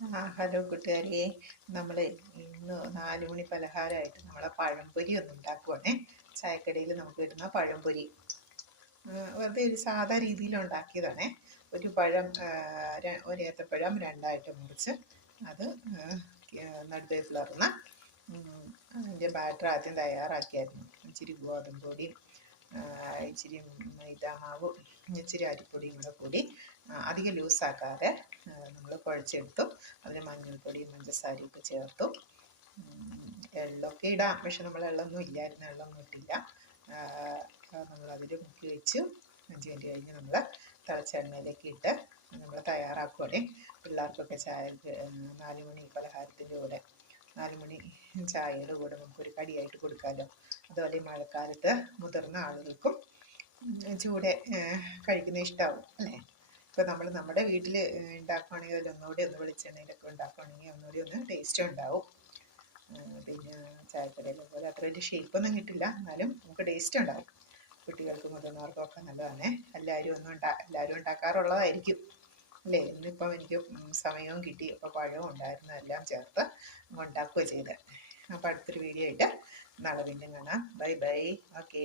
Hello കൂട്ടുകാരെ. നമ്മൾ ഇന്ന് 4 മണി പലഹാരമായിട്ട് നമ്മളെ പഴംപൊരി ഒന്ന് ഉണ്ടാക്കുവാണേ. ചായക്കടയിൽ നമുക്ക് കിട്ടുന്ന പഴംപൊരി വെറുതെ ഒരു സാധാ രീതിയിൽ ഉണ്ടാക്കിയതാണേ. ഒരു പഴം, ഒരു ഏത്തപ്പഴം രണ്ടായിട്ട് മുറിച്ച് അത് നടുവേ പിളർന്ന് അതിൻ്റെ ബാറ്റർ ആദ്യം തയ്യാറാക്കിയായിരുന്നു. ഇച്ചിരി ഗോതമ്പ് പൊടിയും ഇച്ചിരി മൈദാമാവും ഇച്ചിരി അരിപ്പൊടിയും കൂടി അധികം ലൂസാക്കാതെ നമ്മൾ കുഴച്ചെടുത്തു. അതിന് മഞ്ഞൾപ്പൊടിയും പഞ്ചസാരയും ഒക്കെ ചേർത്തു. എള്ളൊക്കെ ഇടാം, പക്ഷെ നമ്മൾ എള്ളൊന്നും ഇല്ലായിരുന്നു, എള്ളൊന്നും ഇട്ടില്ല. നമ്മളതിൽ മുക്കി വെച്ചു. 5 മിനിറ്റ് കഴിഞ്ഞ് നമ്മൾ തിളച്ച എണ്ണയിലേക്ക് ഇട്ട് നമ്മൾ തയ്യാറാക്കുകയാണേ. പിള്ളേർക്കൊക്കെ ചായക്ക് 4 മണി പലഹാരത്തിൻ്റെ കൂടെ 4 മണി ചായയുടെ കൂടെ നമുക്കൊരു കടിയായിട്ട് കൊടുക്കാമല്ലോ. അതുപോലെ ഈ മഴക്കാലത്ത് മുതിർന്ന ആളുകൾക്കും ചൂടെ കഴിക്കുന്നത് ഇഷ്ടമാവും അല്ലേ. ഇപ്പോൾ നമ്മൾ നമ്മുടെ വീട്ടിൽ ഉണ്ടാക്കുകയാണെങ്കിൽ അതിലൊന്നുകൂടി ഒന്ന് വെളിച്ചെണ്ണയിലൊക്കെ ഉണ്ടാക്കുകയാണെങ്കിൽ ഒന്നുകൂടി ഒന്ന് ടേസ്റ്റ് ഉണ്ടാവും. പിന്നെ ചായക്കടയിലെ പോലെ അത്ര വലിയ ഷേപ്പൊന്നും കിട്ടില്ല, എന്നാലും നമുക്ക് ടേസ്റ്റ് ഉണ്ടാവും. കുട്ടികൾക്കും മുതിർന്നവർക്കും ഒക്കെ നല്ലതാണ്. എല്ലാവരും ഉണ്ടാക്കാറുള്ളതായിരിക്കും അല്ലേ. ഇന്നിപ്പം എനിക്ക് സമയവും കിട്ടി, അപ്പോൾ പഴവും ഉണ്ടായിരുന്നു, എല്ലാം ചേർത്ത് ഉണ്ടാക്കുകയാണ് ചെയ്തത്. അപ്പോൾ അടുത്തൊരു വീഡിയോ ആയിട്ട് നാളെ വീണ്ടും കാണാം. Bye bye. ഓക്കേ.